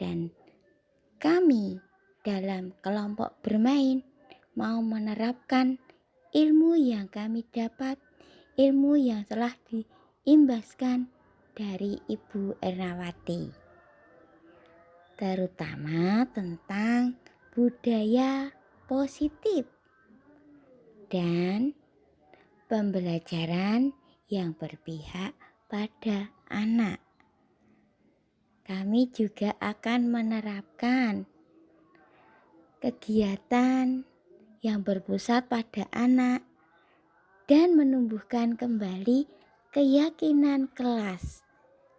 Dan kami dalam kelompok bermain mau menerapkan ilmu yang kami dapat, ilmu yang telah diimbaskan dari Ibu Ernawati, terutama tentang budaya positif dan pembelajaran yang berpihak pada anak. Kami juga akan menerapkan kegiatan yang berpusat pada anak dan menumbuhkan kembali keyakinan kelas.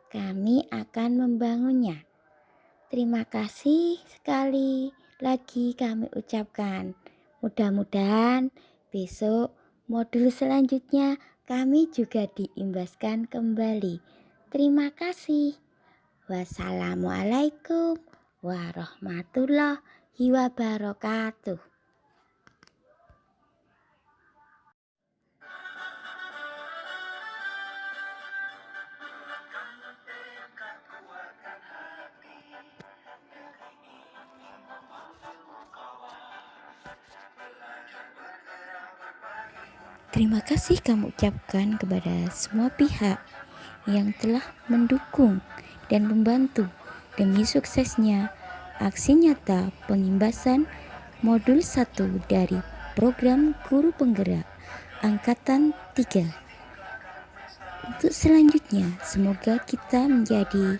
Kami akan membangunnya. Terima kasih sekali lagi kami ucapkan. Mudah-mudahan besok modul selanjutnya kami juga diimbaskan kembali. Terima kasih. Wassalamualaikum warahmatullahi wabarakatuh. Terima kasih kami ucapkan kepada semua pihak yang telah mendukung dan membantu demi suksesnya aksi nyata pengimbasan modul 1 dari program Guru Penggerak Angkatan 3. Untuk selanjutnya, semoga kita menjadi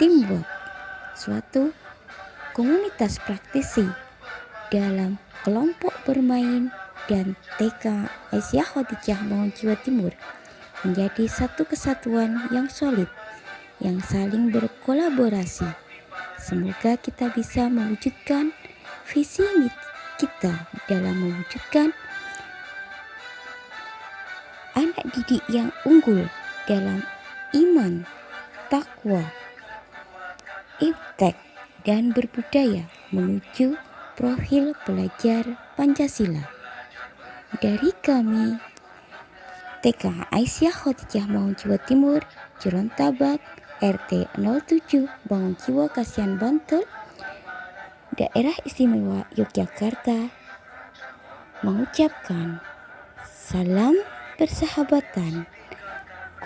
teamwork, suatu komunitas praktisi dalam kelompok bermain dan TK Aisyah Khadijah Maun Jawa Timur menjadi satu kesatuan yang solid, yang saling berkolaborasi. Semoga kita bisa mewujudkan visi kita dalam mewujudkan anak didik yang unggul dalam iman, takwa, iptek, dan berbudaya menuju profil pelajar Pancasila. Dari kami TK Aisyah Khadijah Maun Jawa Timur, Jerontabak, RT 07 Bangun Jiwa Kasihan Bantul, Daerah Istimewa Yogyakarta, mengucapkan salam persahabatan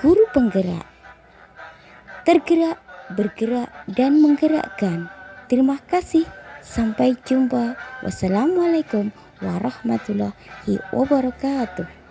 Guru Penggerak, tergerak, bergerak, dan menggerakkan. Terima kasih, sampai jumpa. Wassalamualaikum warahmatullahi wabarakatuh.